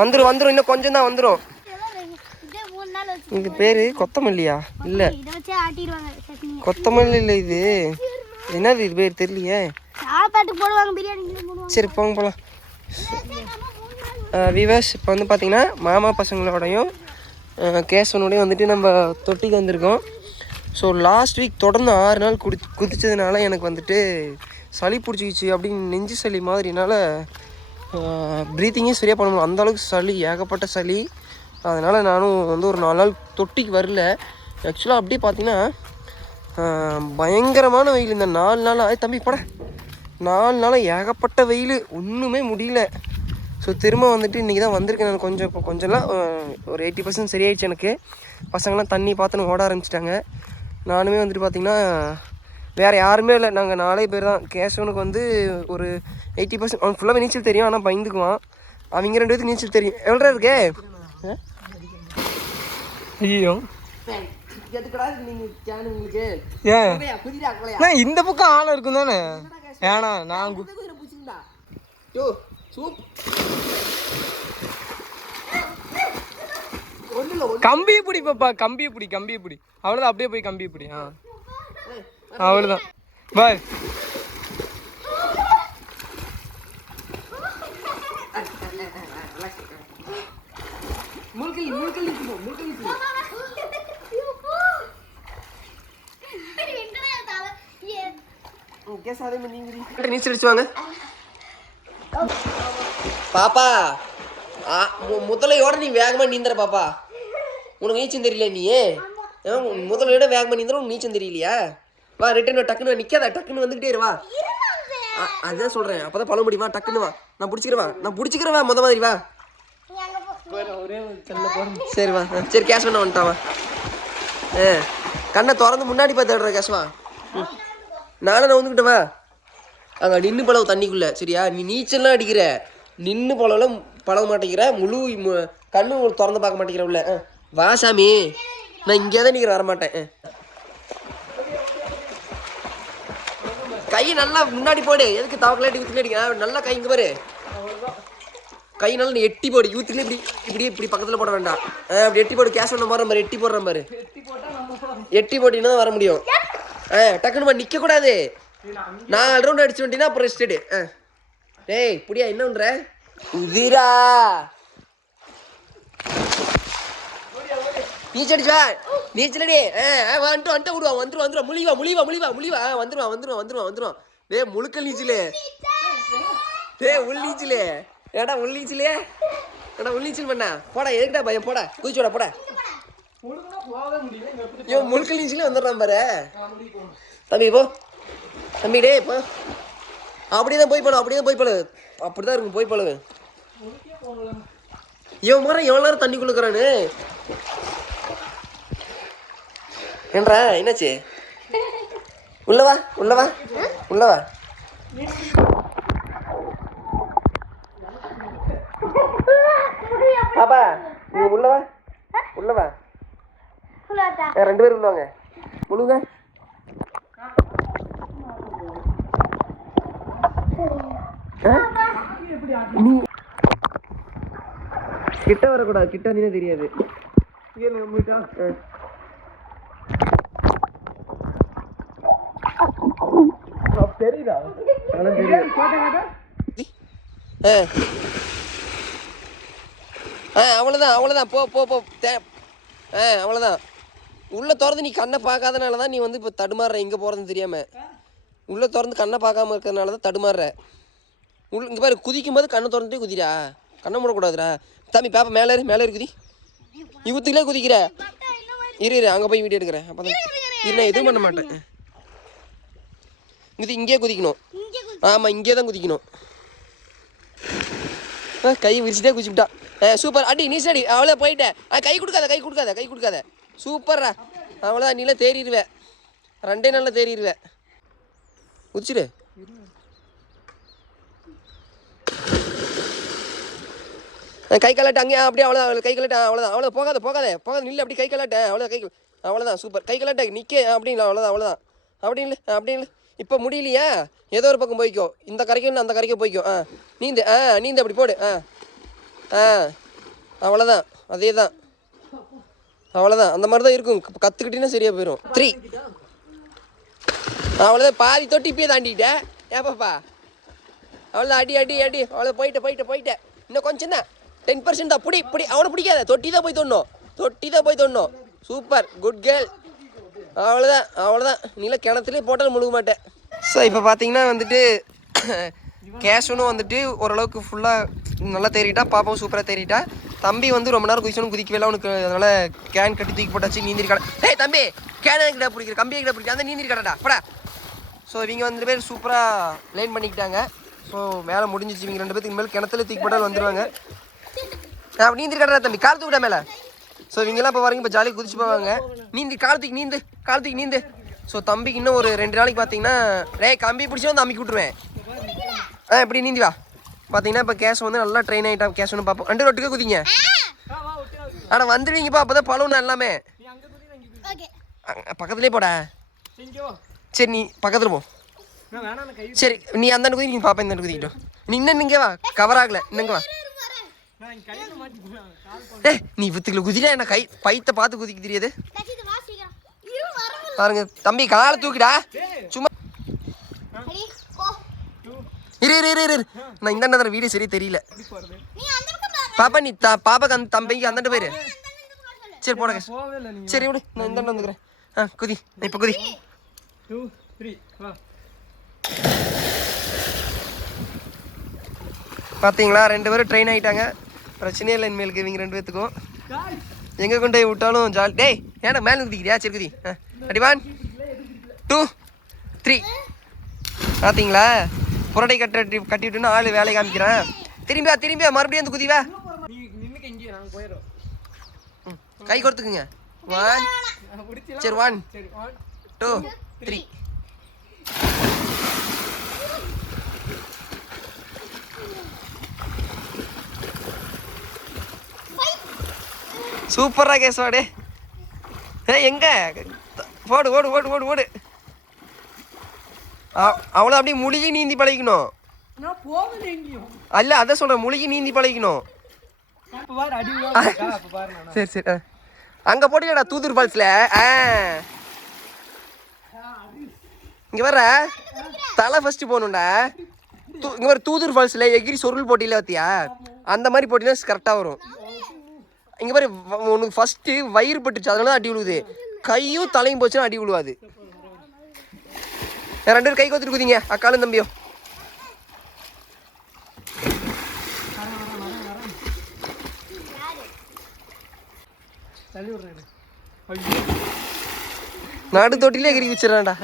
வந்துடும் வந்துடும் இன்னும் கொஞ்சம் தான் வந்துடும் இதே பேர் கொத்தமல்லியா? இல்லை. கொத்தமல்லி இல்லை இது. என்னது இது பேர்? தெரியலையே. சரி போங்க போகலாம் விவாஸ் இப்போ வந்து பார்த்தீங்கன்னா மாமா பசங்களோடையும் கேசவனோடையும் வந்துட்டு நம்ம தொட்டிக்கு வந்திருக்கோம். ஸோ லாஸ்ட் வீக் தொடர்ந்து ஆறு நாள் குடி குதிச்சதுனால எனக்கு வந்துட்டு சளி பிடிச்சிக்கிச்சு அப்படின்னு நெஞ்சு சளி மாதிரினால ப்ரீத்திங்கே சரியாக பண்ண முடியல. அந்த அளவுக்கு சளி ஏகப்பட்ட சளி. அதனால் நானும் வந்து ஒரு நாலு நாள் தொட்டிக்கு வரல. ஆக்சுவலாக அப்படியே பார்த்தீங்கன்னா பயங்கரமான வெயில். இந்த நாலு நாள் தம்பி பட. நாலு நாளாக ஏகப்பட்ட வெயில். ஒன்றுமே முடியல. ஸோ திரும்ப வந்துட்டு இன்றைக்கி தான் வந்திருக்கேன் நான். கொஞ்சம் இப்போ கொஞ்சம்லாம் ஒரு எயிட்டி பர்சன்ட் சரியாயிடுச்சு எனக்கு. பசங்களாம் தண்ணி பார்த்துன்னு ஓட ஆரம்பிச்சிட்டாங்க. நானுமே வந்துட்டு பார்த்திங்கன்னா வேறு யாருமே இல்லை. நாங்கள் நாலே பேர் தான். கேசவனுக்கு வந்து ஒரு எயிட்டி பர்சன்ட் அவன் ஃபுல்லாகவே நீச்சல் தெரியும் ஆனால் பயந்துக்குவான். அவங்க ரெண்டு பேருக்கு நீச்சல் தெரியும். எவ்வளோ இருக்கே? ஐயோ. ஏன்? இந்த பக்கம் ஆள் இருக்கும் தானே? ஏன்னா நான் கு- கம்பியை பிடி பாப்பா கம்பியை பிடி கம்பியை பிடி. அவ்வளோதான் அப்படியே போய் கம்பியை பிடி ஆ. அவ்வளோதான் பாய் முழுக்கல் முழுக்கல் நிற்கணும் முழுக்கல் நிற்கணும் கேஸ் அதே மாதிரி நீங்க நீச்சல் அடிச்சுவாங்க பாப்பா ஆ, மு- முதலையோட நீ வேகமா நீந்தற பாப்பா. உனக்கு நீச்சல் தெரியல நீ முதலையோட வேகமா நீந்தற உனக்கு நீச்சல் தெரியலையா? வா ரிட்டர்ன் டக்குன்னு நிக்காத டக்குன்னு வந்துகிட்டே இருவா வா. ஆ, சொல்றேன் அப்பதான் பழ முடியுமா? டக்குன்னு வா. நான் பிடிச்சிக்கிறவா நான் பிடிச்சிக்கிறவா முத மாதிரி வா. சரி வா. சரி கேஷ் பண்ண வந்துட்டான் வா. ஆ கண்ணை திறந்து முன்னாடி பார்த்து கேஷ்வா ம். நானும் நான் வந்துக்கிட்டேன் வா. அங்கே நின்று பழவு தண்ணிக்குள்ளே சரியா? நீ நீச்சல்லாம் அடிக்கிற. நின்று பழவெல்லாம் பழக மாட்டேங்கிற. முழு மு- கண்ணு திறந்து பார்க்க மாட்டேங்கிற உள்ள. வா சாமி. நான் இங்கே தான் நிற்கிற வரமாட்டேன் கை நல்லா முன்னாடி போடு. எதுக்கு தவக்கலாட்டி ஊற்றி அடிக்க நல்லா கை இங்கே பாரு. கை நல்லா நீ எட்டி போடு. யூத்துலேயே இப்படி இப்படி இப்படி பக்கத்தில் போட வேண்டாம். ஆ அப்படி எட்டி போடு. கேஷ் பண்ண மாதிரி பாரு எட்டி போடுற பாரு. எட்டி போட்டிங்கன்னா தான் வர முடியும். ஆ டக்குன்னு நிற்க கூடாது நாலு ரவுண்ட் அடிச்சு வந்துட்டீங்கன்னா அப்புறம் ரெஸ்டடு ஆ. டேய் புடியா என்ன பண்ற? உதிரா. நீச்சல் அடிச்சு வா. நீச்சல் அடி. ஆ ஆ, வந்துட்டு வந்துட்டு விடுவா வந்துரும் வந்துரும் முழிவா முழிவா முழிவா முழிவா. ஆ, வந்துருவான் வந்துருவான் வந்துருவான் வந்துருவான் டேய் முழுக்கல் நீச்சலு. டேய் உள் நீச்சலு. ஏடா உள் நீச்சலே. ஏடா உள் நீச்சல் பண்ணா. போடா எதுக்குடா பையன் போடா. குதிச்சோடா போடா. ஐயோ முழுக்கல் நீச்சலே வந்துடுறான் பாரு. தம்பி போ. தம்பி டேய் போ. அப்படியே தான் போய் பழு அப்படியே தான் போய் பழு அப்படிதான் இருக்கும் போய் பழு இவன் முறை எவ்வளோ நேரம் தண்ணி குளுக்குறானு. ஏன்றா என்னாச்சு? உள்ளவா உள்ளவா உள்ளவா பாப்பா நீ உள்ளவா உள்ளவா ரெண்டு பேரும் உள்ளவாங்க முழுங்க. நீ கிட்ட வரக்கூடாது கிட்ட வந்தீங்கன்னா தெரியாது. தெரியுதா தெரியும் ஆ. ஆ அவ்வளோதான் அவ்வளோதான் போ போ போ. தே. ஆ அவ்வளோதான் உள்ளே திறந்து நீ கண்ணை பார்க்காதனால தான் நீ வந்து இப்போ தடுமாறுற. எங்கே போகிறதுன்னு தெரியாமல் உள்ளே திறந்து கண்ணை பார்க்காம இருக்கிறதுனால தான் தடுமாறுற. உள்ள இங்கே பாரு குதிக்கும் போது கண்ணை திறந்துட்டே குதிடா. கண்ணை மூடக்கூடாதுடா. தம்பி பாப்பா மேலே மேலே ஏறு குதி இவத்துக்குள்ளே குதிக்கிற. இரு இரு அங்கே போய் வீடியோ எடுக்கிறேன். அப்போ தான் இரு நான் எதுவும் பண்ண மாட்டேன். குதி இங்கேயே குதிக்கணும். ஆமாம் இங்கே தான் குதிக்கணும். ஆ, கை விரிச்சுட்டே குதிச்சுட்டா ஆ சூப்பர். அடி நீ சடி அவ்வளோ போயிட்டேன் ஆ கை கொடுக்காத கை கொடுக்காத கை கொடுக்காத. சூப்பர்ரா. அவ்வளோதான் நீலாம் தேறிடுவே. ரெண்டே நாளில் தேறிடுவே. குதிச்சிடு. கை கலாட்டு அங்கேயே அப்படியே அவ்வளோதான் கை கலட்ட அவ்வளோதான் அவ்வளோ போகாத போகாத போகாத நில்லு அப்படி கை கலாட்ட அவ்வளோ கை அவ்வளோதான் சூப்பர் கை கலாட்ட நிற்க அப்படின்னு அவ்வளோதான் அவ்வளோதான் அப்படி இல்லை அப்படி இல்லை இப்போ முடியலையா? ஏதோ ஒரு பக்கம் போய்க்கோ. இந்த கரைக்கும் அந்த கரைக்கும் போய்க்கோ. ஆ நீந்து ஆ நீந்து அப்படி போடு ஆ. ஆ அவ்வளோதான் அதே தான் அவ்வளோதான் அந்த மாதிரி தான் இருக்கும். கற்றுக்கிட்டீங்கன்னா சரியாக போயிடும் த்ரீ அவ்வளோதான் பாதி தொட்டி இப்பயே தாண்டிட்டேன் ஏப்பாப்பா அவ்வளோ அடி அடி அடி. அவ்வளோ போயிட்டு போயிட்டு போயிட்டேன் இன்னும் கொஞ்சம் தான் டென் பர்சன்ட் தான். பிடி பிடி அவனை பிடிக்காத. தொட்டி தான் போய் தொடணும். தொட்டி தான் போய் தோணும் சூப்பர் குட் கேர்ள் அவ்வளோதான் அவ்வளோதான் நீலாம் கிணத்துலேயே போட்டாலும் முழுக மாட்டேன். ஸோ இப்போ பார்த்தீங்கன்னா வந்துட்டு கேஷனும் வந்துட்டு ஓரளவுக்கு ஃபுல்லாக நல்லா தேறிட்டா பாப்பாவும் சூப்பராக தேறிட்டா. தம்பி வந்து ரொம்ப நேரம் குதிச்சோன்னு குதிக்கவே இல்லை. அவனுக்கு அதனால கேன் கட்டி தூக்கி போட்டாச்சு நீந்திரி கடை. டேய் தம்பி கேன் கிட்ட பிடிக்கிற? கம்பி கிட்ட பிடிக்கிற? அந்த நீந்திரி கடைடா படா. ஸோ இவங்க வந்து பேர் சூப்பராக லைன் பண்ணிக்கிட்டாங்க. ஸோ வேலை முடிஞ்சிச்சு இவங்க ரெண்டு பேருக்கு மேலே கிணத்துல தூக்கி போட்டாலும் வந்துடுவாங்க நீந்தி கடறா தம்பி கால் தூக்கிட்டா மேலே. ஸோ இவங்கெல்லாம் இப்போ வரீங்க இப்போ ஜாலியாக குதிச்சு போவாங்க. நீந்தி கால் தூக்கி நீந்து கால் தூக்கி நீந்து. ஸோ தம்பிக்கு இன்னும் ஒரு ரெண்டு நாளைக்கு பார்த்தீங்கன்னா டேய் கம்பி பிடிச்சி வந்து அமுக்கி விட்ருவேன் ஆ இப்படி நீந்தி வா. பார்த்தீங்கன்னா இப்போ கேஷ் வந்து நல்லா ட்ரெயின் ஆகிட்டான் கேஷ் ஒன்று பார்ப்போம் ரெண்டு ரொட்டுக்கு குதிங்க. ஆனால் வந்துடுவீங்கப்பா அப்போ தான் பழம் எல்லாமே. பக்கத்துலேயே போடா. சரி நீ பக்கத்தில் போ. நான் நான் சரி நீ அந்த குதி நீ பாப்பா இந்த குதிக்கிட்டோம் நீ இன்னும் இங்கே வா கவர் ஆகல. இன்னங்க வா நான் இங்க கையில மாட்டிக்கிறேன் கால் ஏ நீ வித்துக்குள்ள குதிரா என்ன கை பைத்த பார்த்து குதிக்க தெரியாது? பாருங்க தம்பி காலை தூக்கிடா. சும்மா இரு இரு இரு இரு நான் இந்த நேரம் வீடியோ சரி தெரியல. நீ அந்த பக்கம் பாரு. பாப்பா நீ த பாப்பாக்கு அந்த தம்பிக்கு அந்த சொல்லு. சரி போட கேஸ். போவே இல்லை நீங்க சரி விடு. நான் இந்த வந்துக்கிறேன். ஆ குதி. இப்போ குதி. டூ த்ரீ வா. பார்த்தீங்களா ரெண்டு பேரும் ட்ரெயின் ஆகிட்டாங்க பிரச்சனையே இல்லை இனிமேலுக்கு இவங்க ரெண்டு பேத்துக்கும் எங்கே கொண்டு போய் விட்டாலும் ஜாலி டேய் ஏன்டா மேலே குதிக்கிறியா? சரி குதி. ஆ அடி ஒன் டூ த்ரீ பார்த்தீங்களா புரடை கட்ட கட்டிவிட்டுன்னு ஆள் வேலையை காமிக்கிறேன். திரும்பியா திரும்பியா மறுபடியும் வந்து குதிவா? ம், கை கொடுத்துக்குங்க. சரி ஒன் சரி ஒன் டூ த்ரீ சூப்பரா கேசவாடு ஏ எங்க? போடு ஓடு ஓடு ஓடு ஓடு. அவ்வளோ அப்படியே முழுகி நீந்தி பழகிக்கணும். அல்ல அதான் சொல்கிறேன் முழுகி நீந்தி பழகிக்கணும். சரி சரி அங்கே போட்டியடா தூத்தூர் ஃபால்ஸில். ஆ இங்கே வர தலை ஃபஸ்ட்டு போகணும்டா. தூ இங்கே வர தூத்தூர் ஃபால்ஸில் எகிரி சொருள் போட்டியில் பார்த்தியா அந்த மாதிரி போட்டினா கரெக்டாக வரும். இங்கே பாரு உனக்கு ஃபஸ்ட்டு வயிறு பட்டுச்சு அதனால தான் அடி விழுவுது கையும் தலையும் போச்சுன்னா அடி விழுவாது. ரெண்டு பேரும் கை கோத்துட்டு குதிங்க அக்காலும் தம்பியும். தள்ளி நடு தொட்டிலே கிரி வச்சிடறான்டா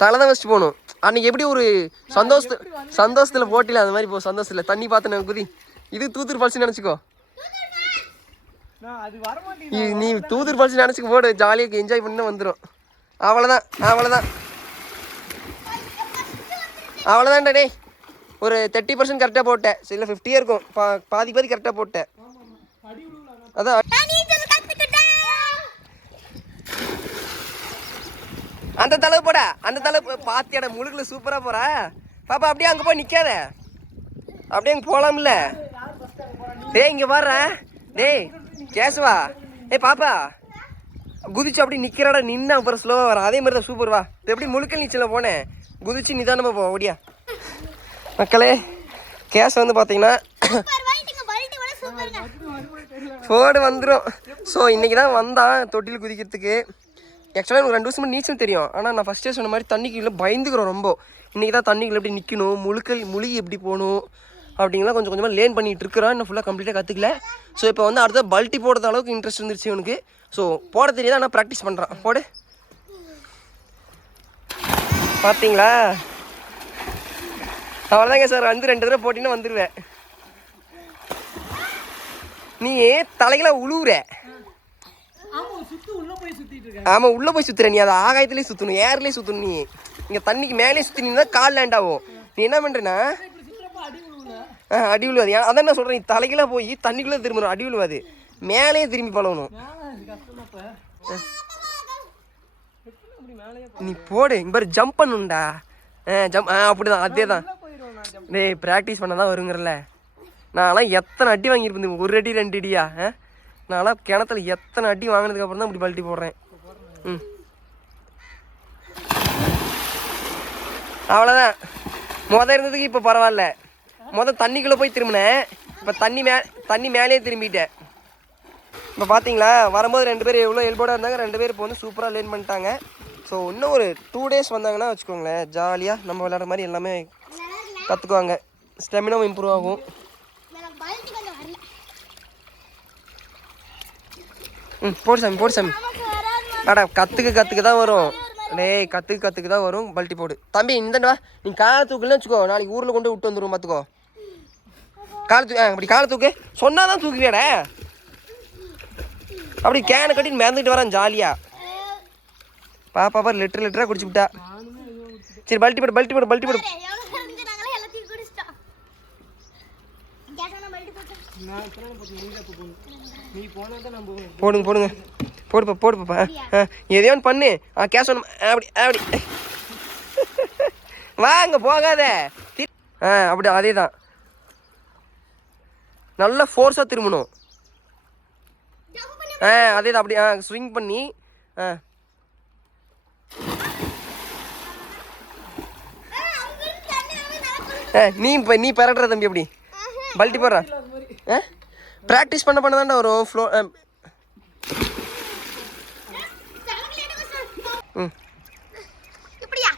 தலை தான் வச்சுட்டு போகணும். அன்னைக்கு எப்படி ஒரு சந்தோஷத்து சந்தோஷத்தில் போட்டில அந்த மாதிரி போ சந்தோஷத்தில் தண்ணி பார்த்து குதி. இது தூத்துரு ஃபால்ஸ் நினச்சிக்கோ. நீ தூத்தூர் ஃபால்ஸ் நினச்சிக்க போடு ஜாலியாக என்ஜாய் பண்ணி வந்துடும் அவ்வளோதான் அவ்வளோதான் அவ்வளோதான்டா டேய். ஒரு தேர்ட்டி பர்சன்ட் கரெக்டாக போட்டேன். சரி இல்லை ஃபிஃப்டியே இருக்கும். பா பாதி பாதி கரெக்டாக போட்டேன். அதான் அந்த தலை போடா. அந்த தலை பாத்தியாட முழுகுல சூப்பரா போறா. பாப்பா அப்படியே அங்க போய் நிக்காத. அப்படியே அங்க போலாம்ல. டேய் இங்க வர்ற டேய் கேசவா? ஏய் பாப்பா. குதிச்சு அப்படி நிக்கிறடா நின்று அப்புறம் ஸ்லோவா வர அதே மாதிரி தான் சூப்பர் வா. இது எப்படி முழுக்கல் நீச்சல போனேன் குதிச்சு நிதானமா போ ஓடியா. மக்களே கேஸ் வந்து பார்த்தீங்கன்னா ஃபோர்டு வந்துடும் ஸோ இன்றைக்கி தான் வந்தான் தொட்டில் குதிக்கிறதுக்கு. ஆக்சுவலாக எனக்கு ரெண்டு வருஷமா நீச்சல் தெரியும். ஆனால் நான் ஃபஸ்ட்டே சொன்ன மாதிரி தண்ணிக்குள்ளே பயந்துக்கிறோம் ரொம்ப. இன்றைக்கி தான் தண்ணிக்குள்ளே எப்படி நிற்கணும் முழுக்கல் முழுகி எப்படி போகணும்? அப்படிங்கலாம் கொஞ்சம் கொஞ்சமாக லேர்ன் பண்ணிட்டு இருக்கிறான் இன்னும் ஃபுல்லாக கம்ப்ளீட்டாக கற்றுக்கல ஸோ இப்போ வந்து அடுத்த பல்ட்டி போடுற அளவுக்கு இன்ட்ரெஸ்ட் இருந்துருச்சு இவனுக்கு. ஸோ போட தெரியாத? ஆனால் ப்ராக்டிஸ் பண்ணுறான் போடு. பார்த்தீங்களா அவ்வளோதாங்க சார் வந்து ரெண்டு தடவை போட்டிங்கன்னா வந்துடுவேன் நீ தலைகளை உழுவுற? ஆமா சுத்து உள்ள போய் சுத்துற நீ. அதை ஆகாயத்திலே சுத்தணும் ஏர்லயே சுத்தணும் நீ. இங்க தண்ணிக்கு மேலே சுத்தினா கால் லேண்ட் ஆகும். நீ என்ன பண்றேன்னா இப்படி சுத்துறப்ப அடி விழுவுல ஆ, அடி விழுவாது. அதான் நான் சொல்றேன் நீ தலைகளா போய் தண்ணிக்குள்ள திரும்பணும் அடி விழுவாது. மேலேயே திரும்பி பழகணும். நீ போடு இங்க ஜம்ப் பண்ணுண்டா. ஜம்ப் ஆ அப்படிதான் அதே தான் டேய் ப்ராக்டிஸ் பண்ண தான் வருங்கிறல. நான்லாம் எத்தனை அடி வாங்கியிருப்பேன் ஒரு அடி ரெண்டு அடியா? ஆ? நான்லாம் கிணத்துல எத்தனை அடி வாங்கினதுக்கு அப்புறம் தான் இப்படி பல்ட்டி போடுறேன். ம். அவ்வளோதான் முத இருந்ததுக்கு இப்போ பரவாயில்ல. மொதல் தண்ணிக்குள்ளே போய் திரும்பினேன். இப்போ தண்ணி மே தண்ணி மேலேயே திரும்பிட்டேன். இப்போ பார்த்தீங்களா வரும்போது ரெண்டு பேர் எவ்வளோ எல்போடாக இருந்தாங்க ரெண்டு பேர் இப்போ வந்து சூப்பராக லேர்ன் பண்ணிட்டாங்க. ஸோ இன்னும் ஒரு டூ டேஸ் வந்தாங்கன்னா வச்சுக்கோங்களேன் ஜாலியாக நம்ம விளையாடுற மாதிரி எல்லாமே கற்றுக்குவாங்க ஸ்டெமினாவும் இம்ப்ரூவ் ஆகும். ம் போடு சாமி போடு சாமி. அடா கற்றுக்க கற்றுக்க தான் வரும். டேய் கற்றுக்க கற்றுக்கு தான் வரும். பல்ட்டி போடு. தம்பி இந்த நீ காலை தூக்கலன்னு வச்சுக்கோ. நாளைக்கு ஊரில் கொண்டு விட்டு வந்துடும் பார்த்துக்கோ காலை தூக்கு அப்படி காலை தூக்கு. சொன்னால் தான் தூக்குவியாடா. அப்படி கேனை கட்டின்னு மிதந்துட்டு வரான் ஜாலியாக பாப்பா பாரு லிட்டர் லிட்டராக குடிச்சு விட்டா சரி பல்ட்டி போடு பல்ட்டி போடு பல்ட்டி போடு. போடுங்க போடுங்க. போடுப்பா போடுப்பா எதையோ ஒன்று பண்ணு. ஆ கேஷ் ஒன்று அப்படி அப்படி. வாங்க போகாத. ஆ அப்படி அதே தான் நல்லா ஃபோர்ஸாக திரும்பணும். ஆ அதே தான் அப்படி ஆ ஸ்விங் பண்ணி ஆ. ஆ, நீ இப்போ நீ பரட்டுற தம்பி அப்படி பல்ட்டி போடுறா? ஆ? ப்ராக்டிஸ் பண்ண பண்ண தான்டா வரும் ஃப்ளோ சங்கலி எடுக்க சார் ம் இப்படியா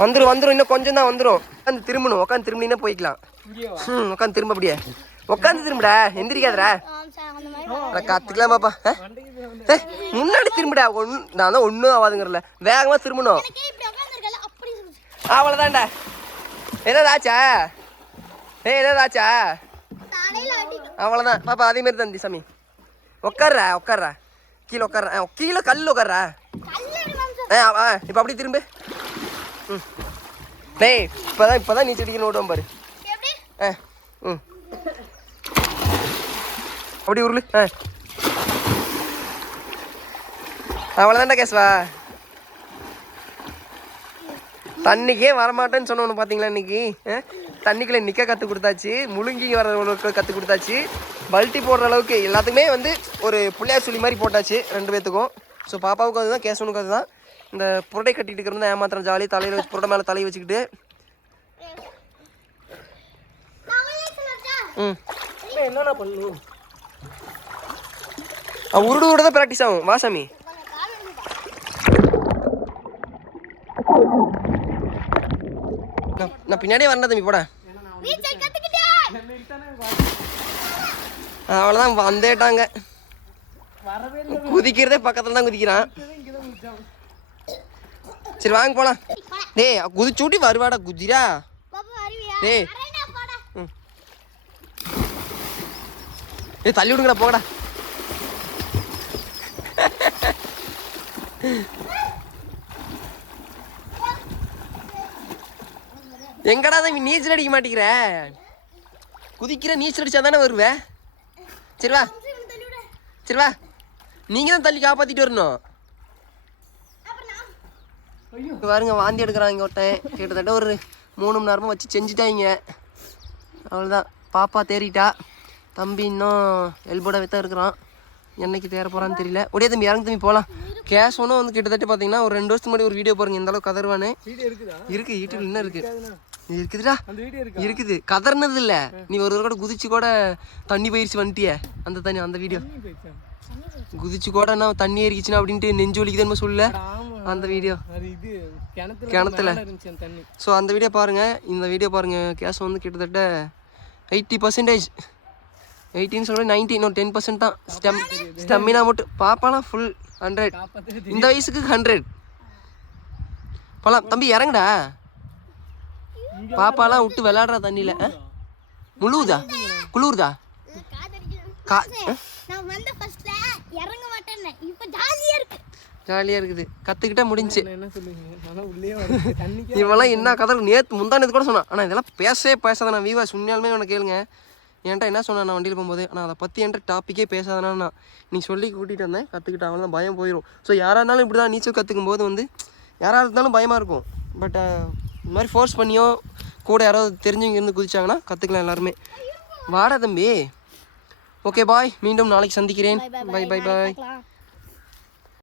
வந்துடும் வந்துடும் இன்னும் கொஞ்சம் தான் வந்துடும் உட்காந்து திரும்பணும். உட்காந்து திரும்பினீங்கன்னா போய்க்கலாம். ம் உட்காந்து திரும்ப அப்படியே. உட்காந்து திரும்புடா. எந்திரிக்காதடா. ஆ சார் அந்த மாதிரி அட கத்துக்கலாம் பாப்பா ஆ? ஏய், முன்னாடி திரும்புடா. ஒன்று நான் தான் ஒன்றும் ஆகாதுங்கிறல வேகமாக திரும்பணும். அவ்வளோதான்டா ஆச்சா தலையில அடிக்கும் அவ்வளோதான் பாப்பா அதே மாதிரி தான் சாமி. உட்கார்றா உட்கார்றா. கீழே உட்கார்றா. கீழே கல் உட்கார்றா. ஆ ஆ இப்போ அப்படி திரும்பு. டேய் இப்போ தான் இப்போ தான் நீச்சல் அடிக்கணும் ஓடுவோம் பாரு. எப்படி? ஆ ம். அப்படி உருளு ஆ. அவ்வளோதான்டா கேஸ்வா. தண்ணிக்கே வரமாட்டேன்னு சொன்னவனு பார்த்தீங்களா இன்னைக்கு? ஆ? தண்ணிக்குள்ளே நிற்க கற்றுக் கொடுத்தாச்சு முழுங்கி வர அளவுக்கு கற்றுக் கொடுத்தாச்சு பல்ட்டி போடுற அளவுக்கு எல்லாத்துக்குமே வந்து ஒரு புள்ளையார் சொல்லி மாதிரி போட்டாச்சு ரெண்டு பேத்துக்கும். ஸோ பாப்பாவுக்கும் அதுதான் கேசவனுக்கும் அதுதான். இந்த புரடை கட்டிட்டு இருக்கிறது ஏமாத்திரம் ஜாலி தலையில் வச்சு புரடை மேலே தலையை வச்சுக்கிட்டு. ம். என்னண்ணா பண்ணணும் உருடு உருடு தான் ப்ராக்டிஸ் ஆகும். வா சாமி. நான் பின்னாடியே வரேன் தம்பி போட. அவ்வளோதான் வந்துட்டாங்க. குதிக்கிறதே பக்கத்தில் தான் குதிக்கிறான். சரி வாங்க போகலாம் டேய் குதிச்சூட்டி வருவாடா குதிரா. டேய். போடா. ஏய் தள்ளி விடுங்கடா போகடா எங்கடா தம்பி நீச்சல் அடிக்க மாட்டேங்கிற? குதிக்கிற நீச்சல் அடிச்சா தானே வருவே? சரி வா. சரி வா. நீங்கள் தான் தள்ளி காப்பாற்றிட்டு வரணும். இங்க பாருங்க வாந்தி எடுக்கிறாங்க ஒருத்தன் கிட்டத்தட்ட ஒரு மூணு மணி நேரமாக வச்சு செஞ்சுட்டாங்க. அவ்வளோதான் பாப்பா தேறிட்டா. தம்பி இன்னும் எல்போட தான் இருக்கிறான். என்னைக்கு தேர போகிறான்னு தெரியல. ஒடியே தம்பி இறங்க தம்பி போகலாம் கேஷ் ஒன்றும் வந்து கிட்டத்தட்ட பார்த்தீங்கன்னா ஒரு ரெண்டு வருஷத்துக்கு முன்னாடி ஒரு வீடியோ பாருங்க. இந்த அளவுக்கு கதறுவானு வீடியோ இருக்குதா? இருக்கு யூடியூப்ல இன்னும் இருக்கு. அதுண்ணா. இருக்குதுடா. இருக்குது. கதர்னது இல்லை. நீ ஒரு கூட குதிச்சு கூட தண்ணி போயிருச்சு வந்துட்டியே அந்த தண்ணி அந்த வீடியோ? குதிச்சு கூட நான் தண்ணி ஏறிச்சுன்னா அப்படின்ட்டு நெஞ்சு வலிக்குதுன்னு சொல்ல அந்த வீடியோ கிணத்துல. ஸோ அந்த வீடியோ பாருங்கள் இந்த வீடியோ பாருங்கள் கேஸ் வந்து கிட்டத்தட்ட எயிட்டி பர்சன்டேஜ் எயிட்டின்னு சொல்ல நைன்டீன் ஒரு டென் பர்சன்ட் தான். ஸ்டெம் ஸ்டெமினா மட்டும். பாப்பாலாம் ஃபுல் ஹண்ட்ரட் இந்த வயசுக்கு ஹண்ட்ரட் போலாம் தம்பி இறங்குடா. பாப்பாலாம் விட்டு விளையாடுறா தண்ணியில். முழுவுதா? குளிருதா? கா மாட்டேன்னு இப்போ ஜாலியா இருக்கு. ஜாலியாக இருக்குது. கற்றுக்கிட்டா முடிஞ்சு. என்ன சொல்லுவீங்க? நல்லா உள்ளே வருது தண்ணிக்கு இவெல்லாம் என்ன கதை நேற்று முந்தானது கூட சொன்னான். ஆனால் இதெல்லாம் பேசவே பேசாத நான் வீவா உண்மையாலுமே உனக்கு கேளுங்க. என்கிட்ட என்ன சொன்னேன் நான் வண்டியில் போகும்போது? ஆனால் அதை பற்றி என்கிட்ட டாப்பிக்கே பேசாதனா நான் நீ சொல்லி கூட்டிகிட்டு வந்தேன். கற்றுக்கிட்ட அவன் தான் பயம் போயிடும் ஸோ யாராக இருந்தாலும் இப்படி தான் நீச்சல் கற்றுக்கும் போது வந்து யாராக இருந்தாலும் பயமாக இருக்கும். பட் இந்த மாதிரி ஃபோர்ஸ் பண்ணியோ கூட யாராவது தெரிஞ்சவங்க இருந்து குதிச்சாங்கன்னா கற்றுக்கலாம் எல்லாருமே. வாடா தம்பி. ஓகே பாய் மீண்டும் நாளைக்கு சந்திக்கிறேன். By bye bye